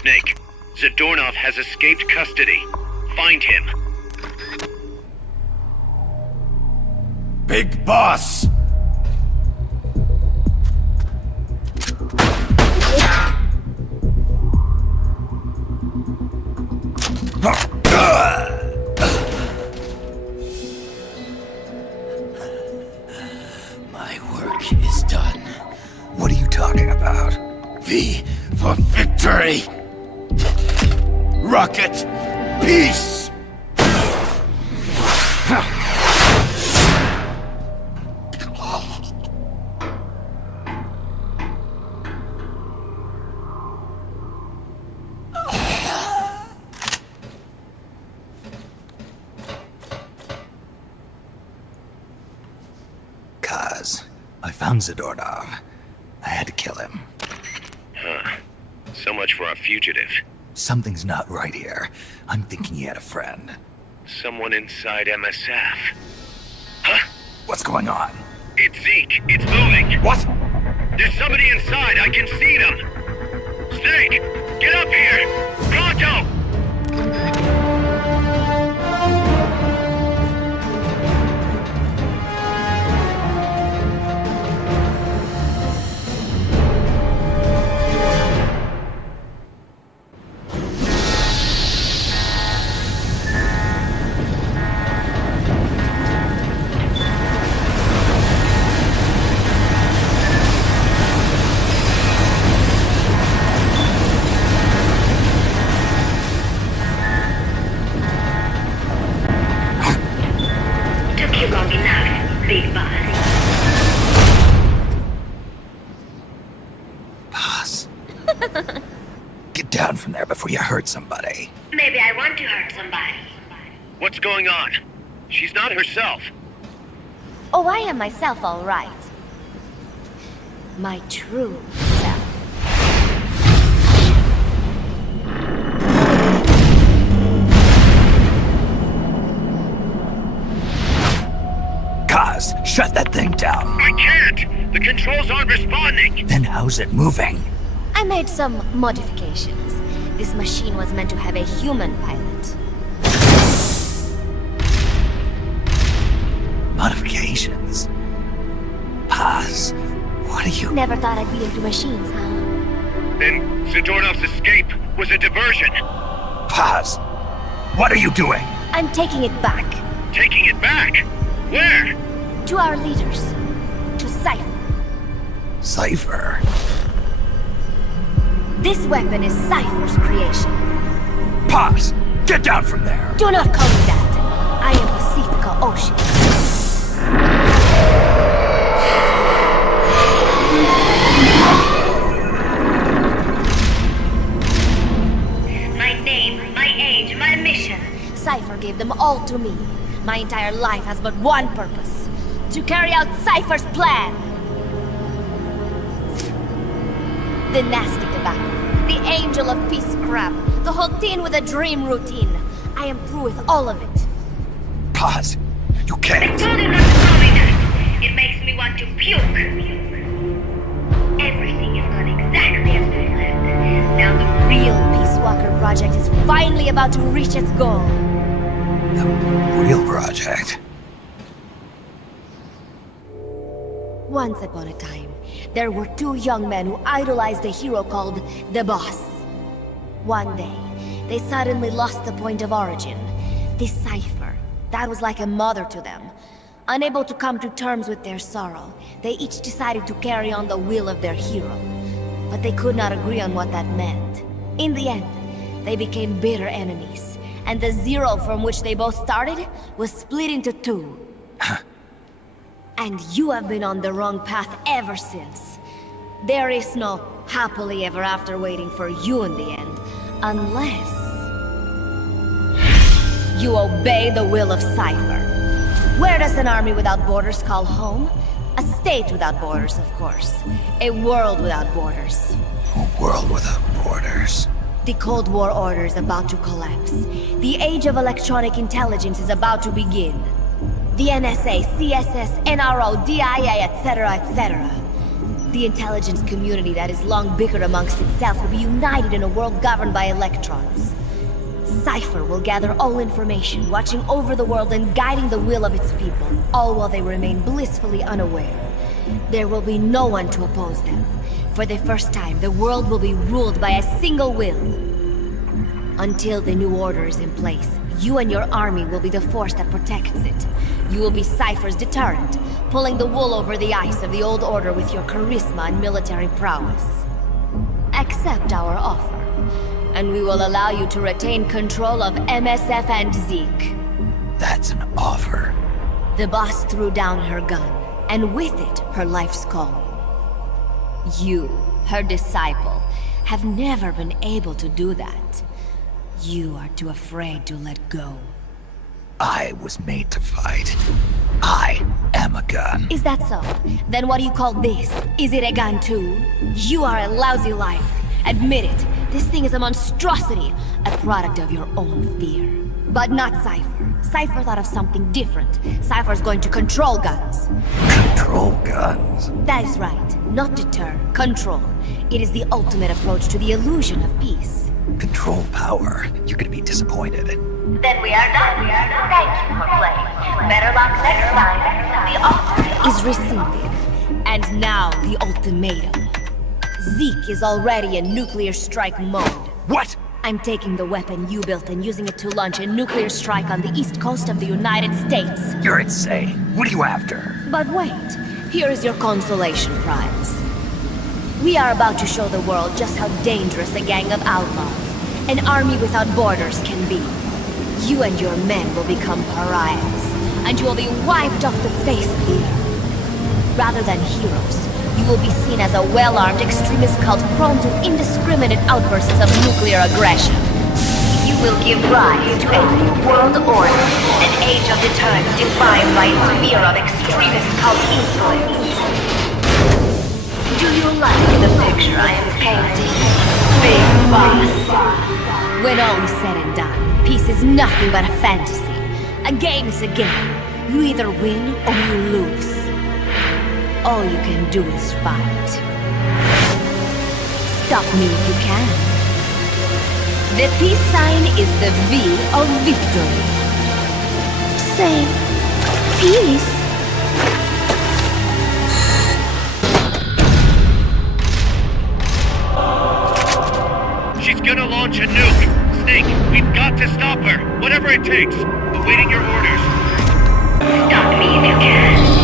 Snake, Zadornov has escaped custody. Find him. Big boss! My work is done. What are you talking about? V for victory! Rocket! Peace! Kaz, I found Zadornov. I had to kill him. Huh. So much for our fugitive. Something's not right here. I'm thinking he had a friend. Someone inside MSF. Huh? What's going on? It's Zeke. It's moving. What? There's somebody inside. I can see them. Snake, get up here. Pronto! Get down from there before you hurt somebody. Maybe I want to hurt somebody. What's going on? She's not herself. Oh, I am myself, all right. My true self. Kaz, shut that thing down. I can't! The controls aren't responding! Then how's it moving? I made some modifications. This machine was meant to have a human pilot. Modifications? Paz, what are you... Never thought I'd be into machines, huh? Then Zadornov's escape was a diversion. Paz, what are you doing? I'm taking it back. Taking it back? Where? To our leaders. To Cypher. Cypher? This weapon is Cypher's creation. Paz, get down from there! Do not call me that. I am Pacifica Ocean. My name, my age, my mission. Cypher gave them all to me. My entire life has but one purpose. To carry out Cypher's plan. The nasty tobacco, the angel of peace crap, the whole thing with a dream routine. I am through with all of it. Paz, you can't! I told him not to call me that. It makes me want to puke. Everything is gone exactly as we planned. Now the real Peace Walker project is finally about to reach its goal. The real project? Once upon a time, there were two young men who idolized a hero called the Boss. One day, they suddenly lost the point of origin. This Cypher, that was like a mother to them. Unable to come to terms with their sorrow, they each decided to carry on the will of their hero. But they could not agree on what that meant. In the end, they became bitter enemies, and the Zero from which they both started was split into two. And you have been on the wrong path ever since. There is no happily ever after waiting for you in the end, unless you obey the will of Cypher. Where does an army without borders call home? A state without borders, of course. A world without borders. A world without borders. The Cold War order is about to collapse. The age of electronic intelligence is about to begin. The NSA, CSS, NRO, DIA, etc., etc. The intelligence community that is long bickered amongst itself will be united in a world governed by electrons. Cypher will gather all information, watching over the world and guiding the will of its people, all while they remain blissfully unaware. There will be no one to oppose them. For the first time, the world will be ruled by a single will. Until the new order is in place, you and your army will be the force that protects it. You will be Cypher's deterrent, pulling the wool over the eyes of the old order with your charisma and military prowess. Accept our offer, and we will allow you to retain control of MSF and ZEKE. That's an offer. The boss threw down her gun, and with it, her life's calling. You, her disciple, have never been able to do that. You are too afraid to let go. I was made to fight. I am a gun. Is that so? Then what do you call this? Is it a gun too? You are a lousy liar. Admit it. This thing is a monstrosity, a product of your own fear. But not Cypher. Cypher thought of something different. Cypher's going to control guns. Control guns? That is right. Not deter, control. It is the ultimate approach to the illusion of peace. Control power. You're gonna be disappointed. Then we are done. Thank you for playing. Better luck next time. The offer is rescinded. And now the ultimatum. ZEKE is already in nuclear strike mode. What? I'm taking the weapon you built and using it to launch a nuclear strike on the east coast of the United States. You're insane. What are you after? But wait, here is your consolation prize. We are about to show the world just how dangerous a gang of outlaws, an army without borders, can be. You and your men will become pariahs, and you will be wiped off the face of the earth. Rather than heroes, you will be seen as a well-armed extremist cult prone to indiscriminate outbursts of nuclear aggression. You will give rise to a new world order, an age of deterrence defined by its fear of extremist cult influence. Do you like the picture I am painting, Big Boss? When all is said and done, peace is nothing but a fantasy. A game is a game. You either win or you lose. All you can do is fight. Stop me if you can. The peace sign is the V of victory. Say, peace. She's gonna launch a nuke. Snake, we've got to stop her. Whatever it takes. Awaiting your orders. Stop me if you can.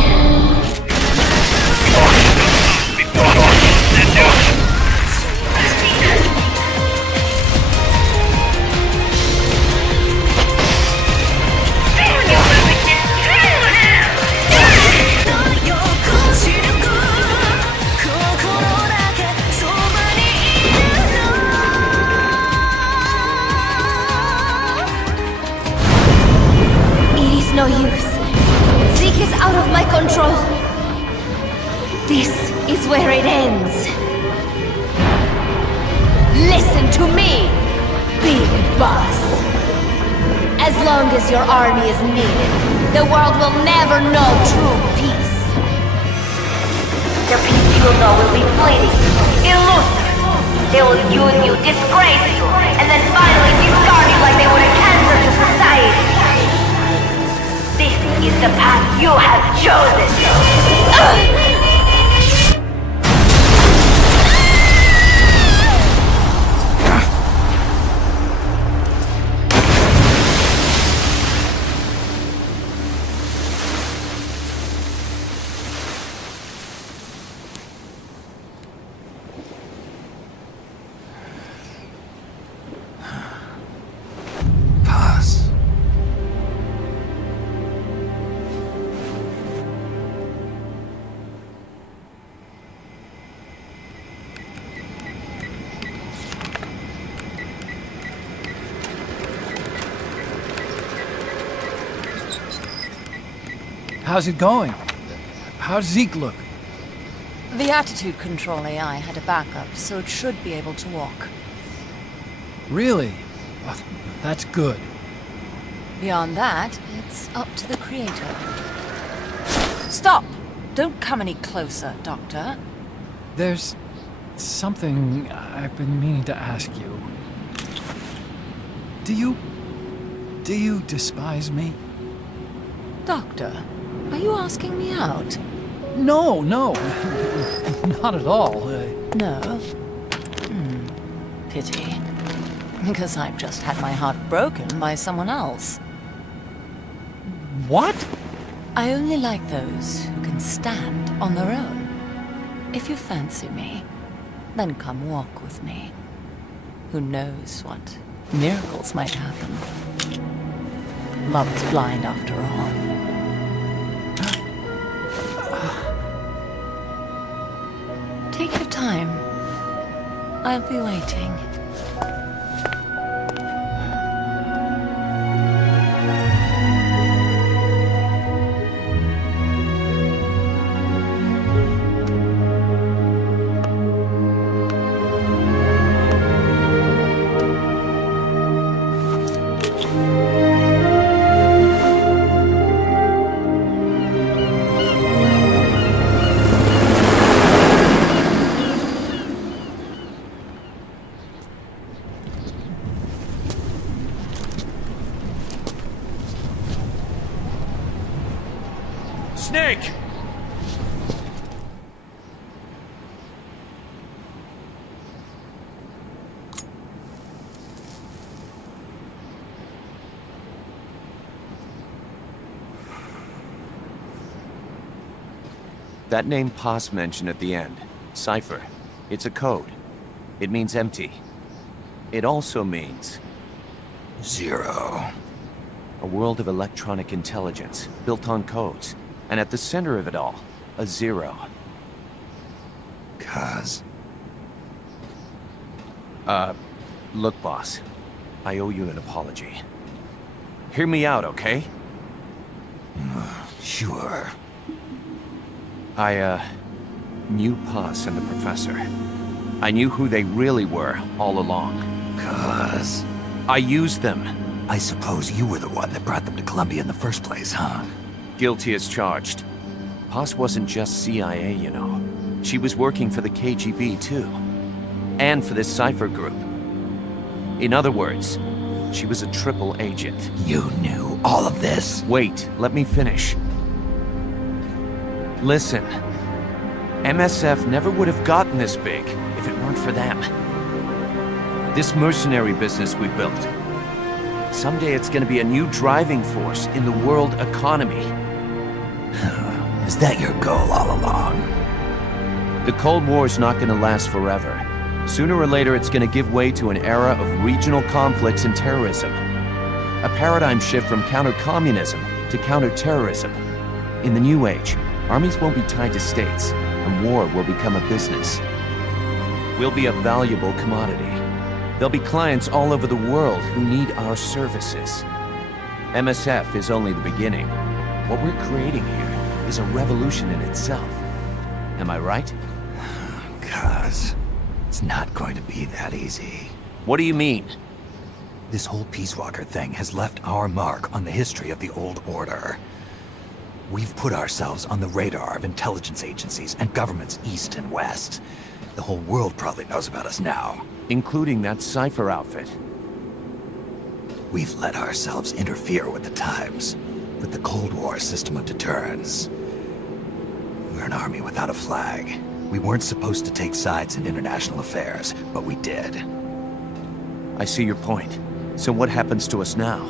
No use. ZEKE is out of my control. This is where it ends. Listen to me, Big Boss. As long as your army is needed, the world will never know true peace. The peace you will know will be fleeting, elusive. They will use you, disgrace you, and then finally discard you like they would a cancer to society. This is the path you have chosen. How's it going? How's ZEKE look? The attitude control AI had a backup, so it should be able to walk. Really? Oh, that's good. Beyond that, it's up to the creator. Stop! Don't come any closer, Doctor. There's something I've been meaning to ask you. Do you despise me? Doctor, are you asking me out? No, not at all. No? Pity. Because I've just had my heart broken by someone else. What? I only like those who can stand on their own. If you fancy me, then come walk with me. Who knows what miracles might happen. Love is blind after all. Take your time. I'll be waiting. Snake! That name Paz mentioned at the end, cipher, it's a code. It means empty. It also means 0. a world of electronic intelligence, built on codes. And at the center of it all, a 0. Cause Look, boss. I owe you an apology. Hear me out, okay? sure. I knew Paz and the professor. I knew who they really were all along. Cause I used them. I suppose you were the one that brought them to Columbia in the first place, huh? Guilty as charged. Paz wasn't just CIA, you know. She was working for the KGB, too. And for this cipher group. In other words, she was a triple agent. You knew all of this? Wait, let me finish. Listen. MSF never would have gotten this big if it weren't for them. This mercenary business we built. Someday it's gonna be a new driving force in the world economy. Is that your goal all along? The Cold War's not gonna last forever. Sooner or later, it's gonna give way to an era of regional conflicts and terrorism. A paradigm shift from counter-communism to counter-terrorism. In the new age, armies won't be tied to states, and war will become a business. We'll be a valuable commodity. There'll be clients all over the world who need our services. MSF is only the beginning. What we're creating here is a revolution in itself. Am I right? Cause it's not going to be that easy. What do you mean? This whole Peace Walker thing has left our mark on the history of the Old Order. We've put ourselves on the radar of intelligence agencies and governments east and west. The whole world probably knows about us now. Including that cipher outfit. We've let ourselves interfere with the times, with the Cold War system of deterrence. We're an army without a flag. We weren't supposed to take sides in international affairs, but we did. I see your point. So what happens to us now?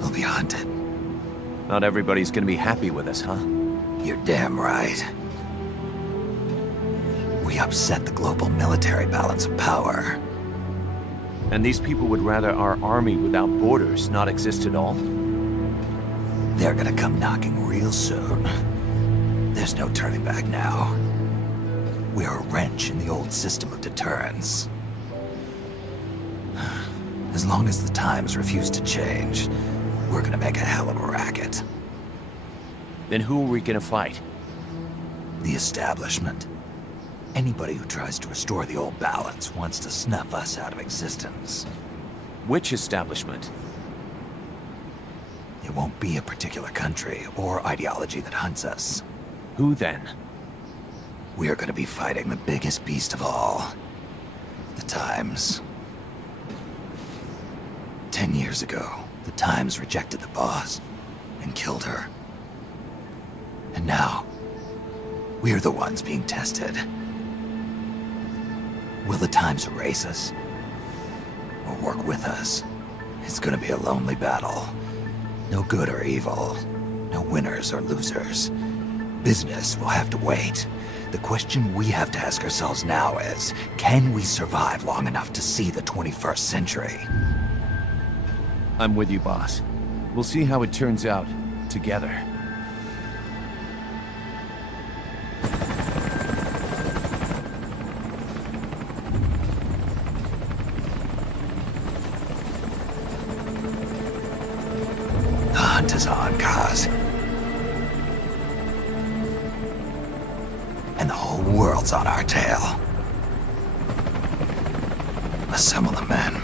We'll be hunted. Not everybody's gonna be happy with us, huh? You're damn right. We upset the global military balance of power. And these people would rather our army without borders not exist at all? They're gonna come knocking real soon. There's no turning back now. We're a wrench in the old system of deterrence. As long as the times refuse to change, we're gonna make a hell of a racket. Then who are we gonna fight? The establishment. Anybody who tries to restore the old balance wants to snuff us out of existence. Which establishment? It won't be a particular country or ideology that hunts us. Who then? We are gonna be fighting the biggest beast of all. The Times. 10 years ago, the Times rejected the boss and killed her. And now, we're the ones being tested. Will the Times erase us? Or work with us? It's gonna be a lonely battle. No good or evil. No winners or losers. Business will have to wait. The question we have to ask ourselves now is, can we survive long enough to see the 21st century? I'm with you, boss. We'll see how it turns out, together. The hunt is on, Kaz. And the whole world's on our tail. Assemble the men.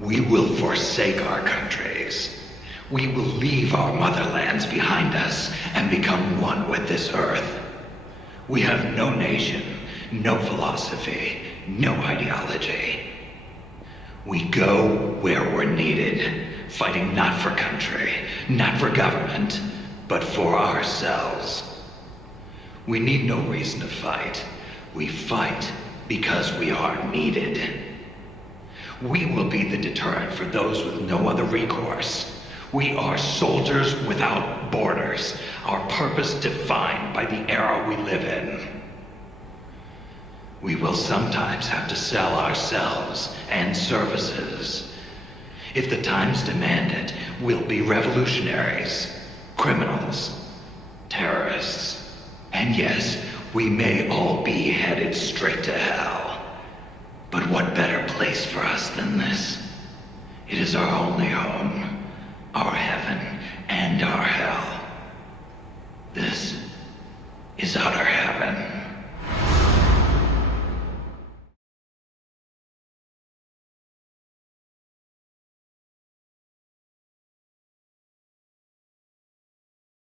We will forsake our countries. We will leave our motherlands behind us and become one with this earth. We have no nation, no philosophy, no ideology. We go where we're needed, fighting not for country, not for government, but for ourselves. We need no reason to fight. We fight because we are needed. We will be the deterrent for those with no other recourse. We are soldiers without borders, our purpose defined by the era we live in. We will sometimes have to sell ourselves and services. If the times demand it, we'll be revolutionaries, criminals, terrorists. And yes, we may all be headed straight to hell. But what better place for us than this? It is our only home, our heaven and our hell. This is utter hell.